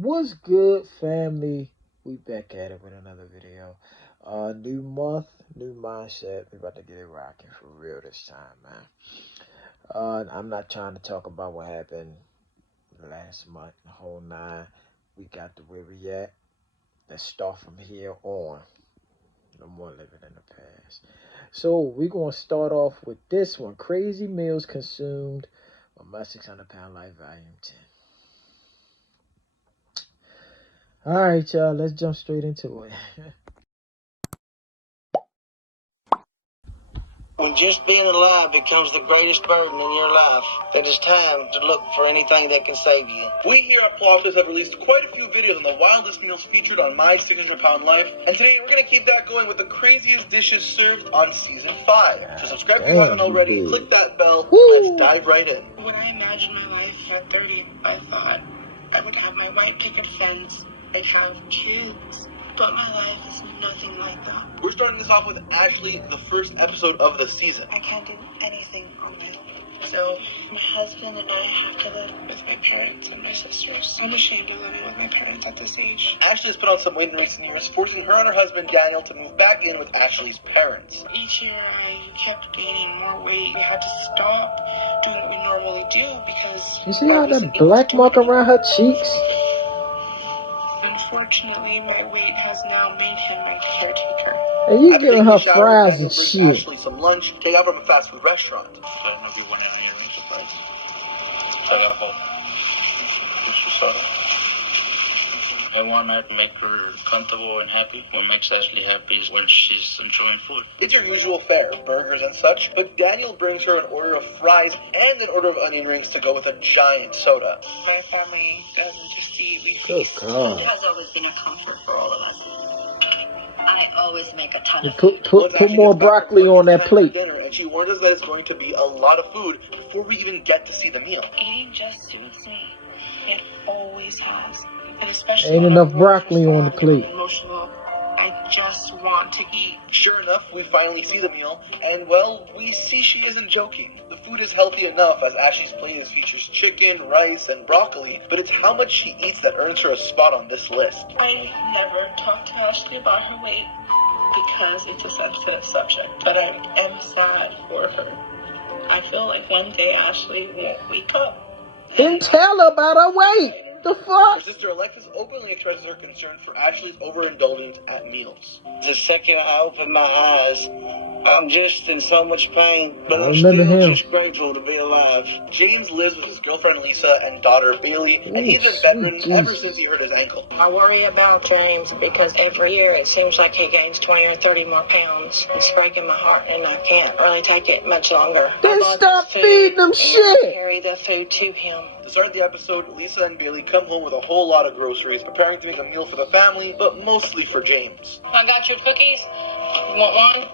What's good, family? We back at it with another video. New month, new mindset. We about to get it rocking for real this time, man. I'm not trying to talk about what happened last month, the whole nine. We got to where we at. Let's start from here on. No more living in the past. So we're gonna start off with this one: crazy meals consumed on my 600-pound life, volume 10. All right, y'all, let's jump straight into it. When just being alive becomes the greatest burden in your life, it is time to look for anything that can save you. We here at Ploters have released quite a few videos on the wildest meals featured on My 600-Pound Life, and today we're going to keep that going with the craziest dishes served on Season 5. So subscribe if you haven't already, click that bell, let's dive right in. When I imagined my life at 30, I thought I would have my white picket fence, I'd have kids. But my life is nothing like that. We're starting this off with Ashley, the first episode of the season. I can't do anything on my own. So my husband and I have to live with my parents and my sisters. I'm ashamed of living with my parents at this age. Ashley has put on some weight in recent years, forcing her and her husband Daniel to move back in with Ashley's parents. Each year I kept gaining more weight. We had to stop doing what we normally do because... You see how that black mark around her cheeks? Unfortunately, my weight has now made him my caretaker. And you After giving taking her a shower, fries Daniel and brings shit. Ashley some lunch, take out from a fast food restaurant. So I don't know if you want any rings of place. So I got a whole soda. I want to make her comfortable and happy. What makes Ashley happy is when she's enjoying food. It's your usual fare, burgers and such, but Daniel brings her an order of fries and an order of onion rings to go with a giant soda. My family doesn't just eat, we Good feast. God. Food has always been a comfort for all of us. I always make a ton of Put more broccoli on that plate. Dinner, and she warns us that it's going to be a lot of food before we even get to see the meal. Eating just suits me. It always has. And especially Ain't when enough I'm broccoli sad on the plate. or emotional, I just want to eat. Sure enough, we finally see the meal, and well, we see she isn't joking. The food is healthy enough, as Ashley's plate features chicken, rice, and broccoli, but it's how much she eats that earns her a spot on this list. I never talk to Ashley about her weight because it's a sensitive subject, but I am sad for her. I feel like one day Ashley won't wake up. Then tell her about her weight. The Her fuck? sister Alexis openly expresses her concern for Ashley's overindulgence at meals. The second I open my eyes, I'm just in so much pain, but I'm remember still him. just grateful to be alive. James lives with his girlfriend Lisa and daughter Bailey, and he's been Ooh, bedridden sweet ever Jesus. since he hurt his ankle. I worry about James because every year it seems like he gains 20 or 30 more pounds. It's breaking my heart and I can't really take it much longer. Then I bought stop this food feeding them and shit. I carry the food to him. To start the episode, Lisa and Bailey come home with a whole lot of groceries, preparing to make a meal for the family, but mostly for James. I got your cookies. You want one?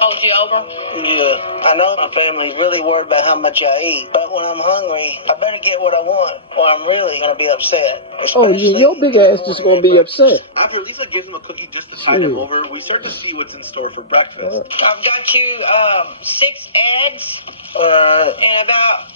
Hold you over. Yeah, I know my family's really worried about how much I eat, but when I'm hungry, I better get what I want, or I'm really going to be upset. Oh, yeah, your big ass just gonna be upset. After Lisa gives him a cookie just to tide him over, we start to see what's in store for breakfast. I've got you 6 eggs Alright. and about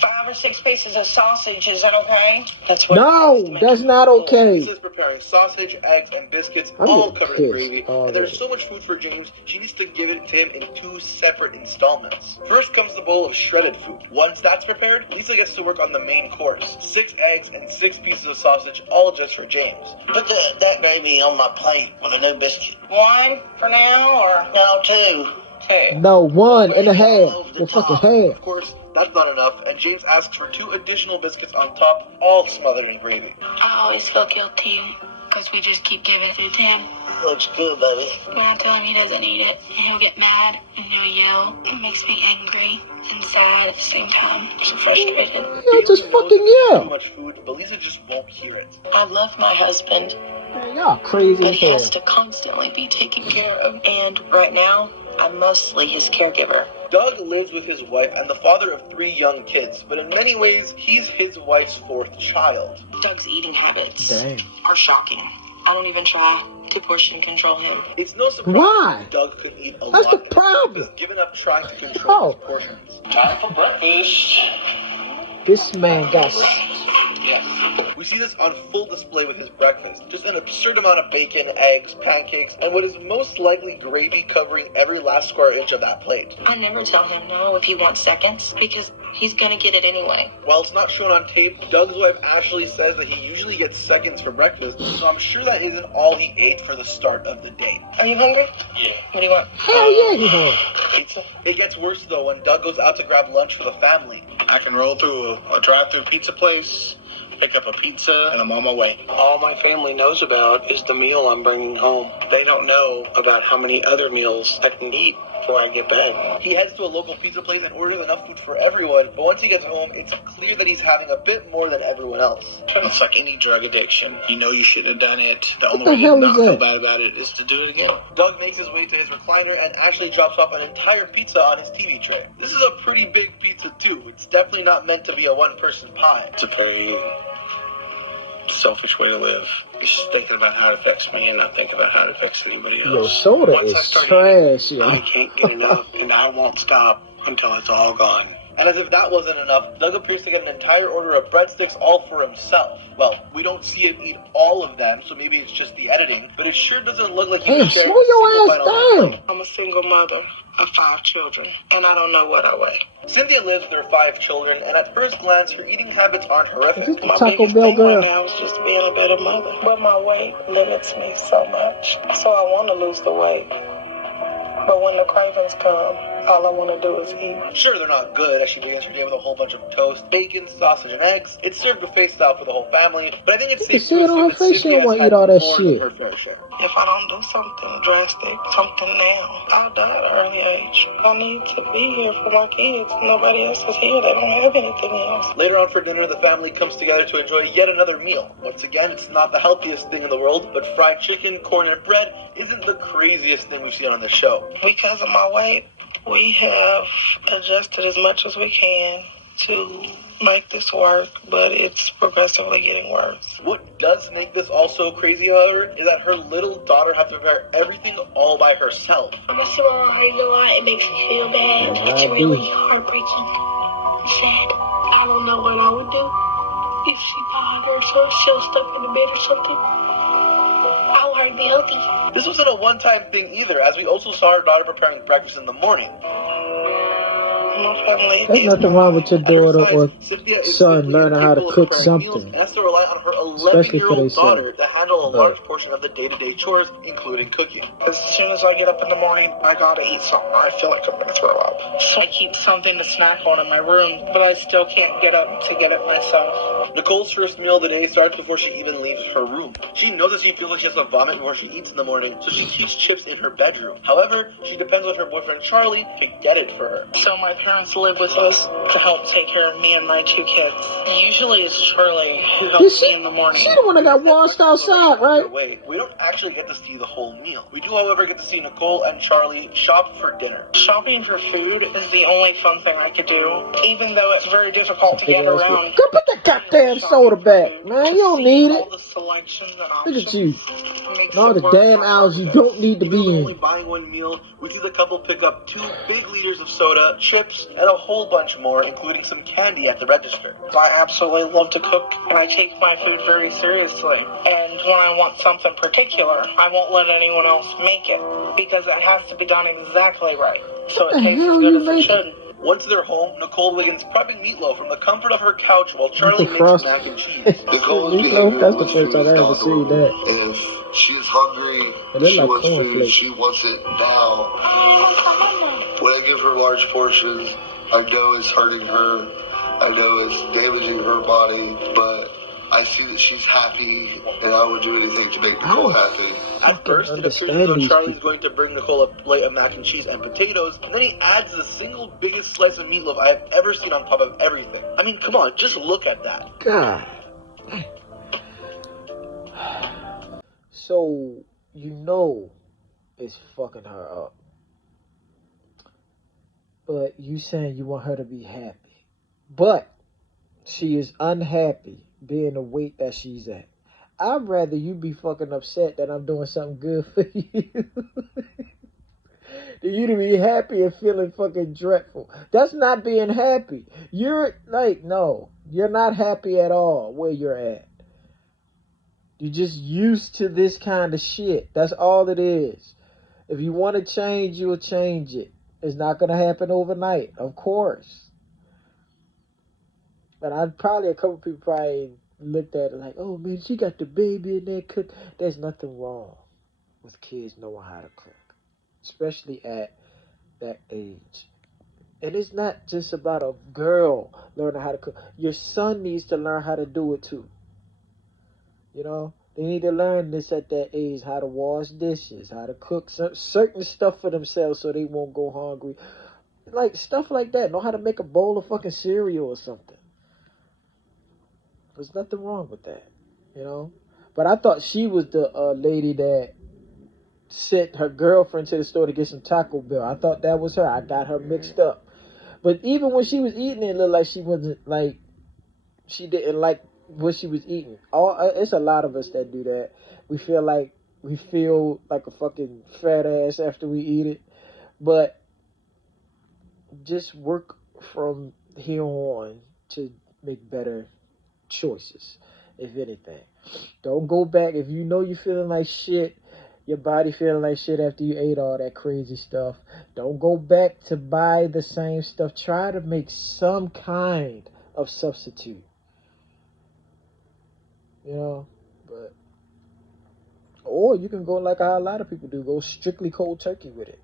5 or 6 pieces of sausage. Is that okay? That's what. No, that's not okay. Lisa's preparing sausage, eggs, and biscuits, I'm all getting covered in pissed gravy. already. And there's so much food for James, she needs to give it to him in 2 separate installments. First comes the bowl of shredded food. Once that's prepared, Lisa gets to work on the main course. 6 eggs and 6 pieces of sausage, all just for James. Put that gravy on my plate with a new biscuit. 1 for now or No, 2. 2? No, 1.5. The fucking half. Of course, that's not enough, and James asks for 2 additional biscuits on top, all smothered in gravy. I always feel guilty because we just keep giving food to him. Looks good, baby. When I tell him he doesn't eat it, and he'll get mad and he'll yell. It makes me angry and sad at the same time. I'm so frustrated. Yeah, just fucking Too yell. much food, but Lisa just won't hear it. I love my husband, Man, y'all crazy but as he has hell. to constantly be taken care of. And right now, I'm mostly his caregiver. Doug lives with his wife and the father of 3 young kids, but in many ways, he's his wife's 4th child. Doug's eating habits Damn. are shocking. I don't even try to portion control him. It's no surprise Why? Doug could eat a That's lot. the problem. He's given up trying to control his portions. Time for breakfast. This man got Yes. We see this on full display with his breakfast. Just an absurd amount of bacon, eggs, pancakes, and what is most likely gravy covering every last square inch of that plate. I never tell him no if he wants seconds, because he's gonna get it anyway. While it's not shown on tape, Doug's wife Ashley says that he usually gets seconds for breakfast, so I'm sure that isn't all he ate for the start of the day. Are you hungry? Yeah. What do you want? Hell yeah, you hungry. Pizza? It gets worse though when Doug goes out to grab lunch for the family. I can roll through a drive-through pizza place, pick up a pizza, and I'm on my way. All my family knows about is the meal I'm bringing home. They don't know about how many other meals I can eat before I get back. He heads to a local pizza place and orders enough food for everyone, but once he gets home, it's clear that he's having a bit more than everyone else. It's like any drug addiction. You know you shouldn't have done it. The only the way to hell not is feel that? bad about it is to do it again. Doug makes his way to his recliner and actually drops off an entire pizza on his TV tray. This is a pretty big pizza too. It's definitely not meant to be a one-person pie. It's a very selfish way to live. Just thinking about how it affects me and not thinking about how it affects anybody else. Yo, soda Once I is start trash, eating, I yo. can't get enough, and I won't stop until it's all gone. And as if that wasn't enough, Doug appears to get an entire order of breadsticks all for himself. Well, we don't see him eat all of them, so maybe it's just the editing, but it sure doesn't look like Damn, he's sharing slow a single your bite ass on that down. plate. I'm a single mother of 5 children, and I don't know what I weigh. Cynthia lives with her 5 children, and at first glance, her eating habits aren't Is horrific. this the My Taco biggest Bell thing right girl? now is just being a better mother. But my weight limits me so much. So I want to lose the weight. But when the cravings come, all I want to do is eat. Sure, they're not good, as she begins her day with a whole bunch of toast, bacon, sausage, and eggs. It's served buffet style for the whole family, but I think it's You safe can see to it on assume her that face, she Cynthia don't has wanna had eat all that more shit. than her fair share. If I don't do something drastic, something now, I'll die at an early age. I need to be here for my kids. Nobody else is here. They don't have anything else. Later on for dinner, the family comes together to enjoy yet another meal. Once again, it's not the healthiest thing in the world, but fried chicken, corn, and bread isn't the craziest thing we've seen on this show. Because of my weight, we have adjusted as much as we can to make this work, but it's progressively getting worse. What does make this all so crazy, however, is that her little daughter has to prepare everything all by herself. I miss you all. I know it makes me feel bad. Yeah, It's I really do. heartbreaking. Sad. I don't know what I would do if she got her so still stuck in the bed or something. I want her to be healthy. This wasn't a one-time thing either, as we also saw her daughter preparing breakfast in the morning. My family There's is nothing wrong with your At her daughter size, or Cynthia is son simply learning how to incapable of cook preparing meals something, and has to rely on her especially for 11-year-old themselves. daughter to handle a But- large portion of the day-to-day chores, including cooking. As soon as I get up in the morning, I gotta eat something. I feel like I'm gonna throw up. So I keep something to snack on in my room, but I still can't get up to get it myself. Nicole's first meal of the day starts before she even leaves her room. She knows that she feels like she has to vomit before she eats in the morning, so she keeps chips in her bedroom. However, she depends on her boyfriend Charlie to get it for her. So my parents live with us to help take care of me and my 2 kids. Usually it's Charlie who Did helps she, me in the morning. she the one that got washed outside, right? Way. We don't actually get to see the whole meal. We do, however, get to see Nicole and Charlie shop for dinner. Shopping for food is the only fun thing I could do, even though it's very difficult to Big get ass around. food. Go put that goddamn soda back, man. You don't need All it. the selections and Look options at you. makes And all it the worth damn my hours you time. don't need to Even be though only in. buying one meal, we see the couple pick up 2 big liters of soda, chips, and a whole bunch more, including some candy at the register. I absolutely love to cook, and I take my food very seriously. And when I want something particular, I won't let anyone else make it, because it has to be done exactly right, so What it the tastes hell as you good as it making? should. Once they're home, Nicole begins prepping meatloaf from the comfort of her couch while Charlie put makes frost- mac and cheese. Nicole's Meatloaf, behavior that's the with first food time I is ever not seen normal. that. If she's hungry, It look she like wants food, cornflakes. she wants it now. When I give her large portions, I know it's hurting her, I know it's damaging her body, but I see that she's happy, and I would do anything to make Nicole happy. At first, it appears as understand though these Charlie's people. going to bring Nicole a plate of mac and cheese and potatoes, and then he adds the single biggest slice of meatloaf I have ever seen on top of everything. I mean, come on, just look at that. God. So, you know it's fucking her up. But you saying you want her to be happy. But she is unhappy being the weight that she's at. I'd rather you be fucking upset that I'm doing something good for you than you to be happy and feeling fucking dreadful. That's not being happy. You're like, no, you're not happy at all where you're at. You're just used to this kind of shit. That's all it is. If you want to change, you'll change it. It's not going to happen overnight, of course. But I'd probably, a couple people probably looked at it like, oh man, she got the baby in there cook. There's nothing wrong with kids knowing how to cook, especially at that age. And it's not just about a girl learning how to cook. Your son needs to learn how to do it too. You know, they need to learn this at that age, how to wash dishes, how to cook certain stuff for themselves so they won't go hungry. Like, stuff like that. Know how to make a bowl of fucking cereal or something. There's nothing wrong with that, you know? But I thought she was the lady that sent her girlfriend to the store to get some Taco Bell. I thought that was her. I got her mixed up. But even when she was eating it looked like she wasn't, like, she didn't like what she was eating. It's a lot of us that do that. We feel like a fucking fat ass after we eat it. But just work from here on to make better choices, if anything. Don't go back. If you know you're feeling like shit, your body feeling like shit after you ate all that crazy stuff, don't go back to buy the same stuff. Try to make some kind of substitute. You know, but or you can go like how a lot of people do, go strictly cold turkey with it.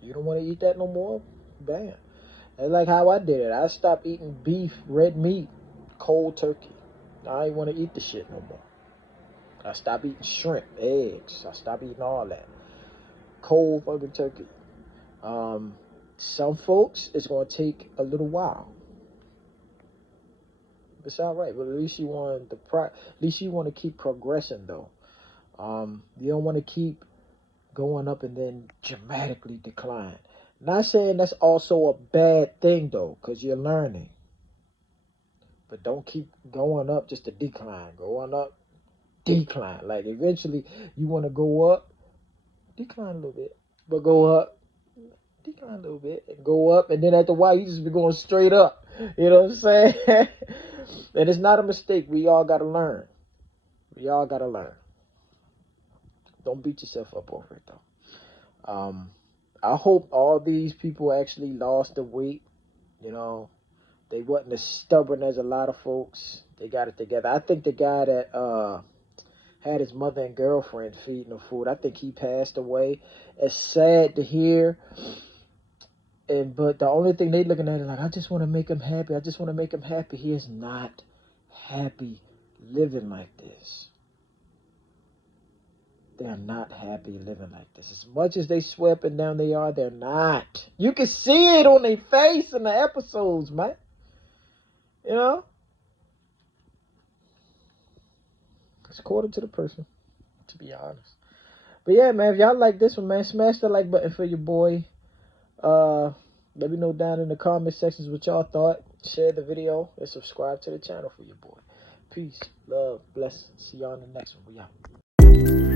You don't want to eat that no more? Bam. That's like how I did it. I stopped eating beef, red meat, cold turkey. I ain't want to eat the shit no more. I stopped eating shrimp, eggs. I stopped eating all that. Cold fucking turkey. Some folks, it's going to take a little while. It's all right, but at least you want to keep progressing though. You don't want to keep going up and then dramatically decline. Not saying that's also a bad thing though, because you're learning. But don't keep going up just to decline. Going up, decline. Like eventually you want to go up, decline a little bit. But go up, decline a little bit. And go up, and then after a while you just be going straight up. You know what I'm saying? And it's not a mistake. We all got to learn. We all got to learn. Don't beat yourself up over it though. I hope all these people actually lost the weight. You know, they wasn't as stubborn as a lot of folks. They got it together. I think the guy that had his mother and girlfriend feeding him food, I think he passed away. It's sad to hear. But the only thing they looking at is like, I just want to make him happy. I just want to make him happy. He is not happy living like this. They're not happy living like this. As much as they swear up and down they are, they're not. You can see it on their face in the episodes, man. You know? It's according to the person, to be honest. But yeah, man, if y'all like this one, man, smash the like button for your boy. Let me know down in the comment sections what y'all thought. Share the video and subscribe to the channel for your boy. Peace, love, blessings. See y'all in the next one. We out.